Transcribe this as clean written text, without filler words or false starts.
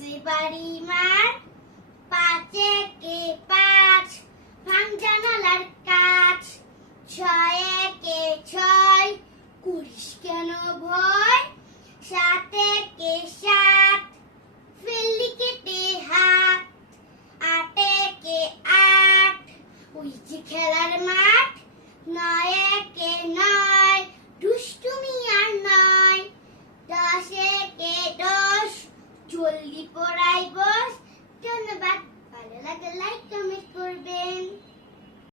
বাড়ি মার, পাঁচে কে পাঁচ, ভাঙ জানালার কাচ, ছয়ে কে ছয়, করিস কেন ভয়, সাতে কে সাত, ফেললি কেটে হাত, আটে কে আট, ওই যে খেলার মাঠ, নয়ে কে নয়, দুষ্টুমি আর নয়, দশে কে দশ, জলদি পড়াই বস। ধন্যবাদ, ভালো লাগে লাইক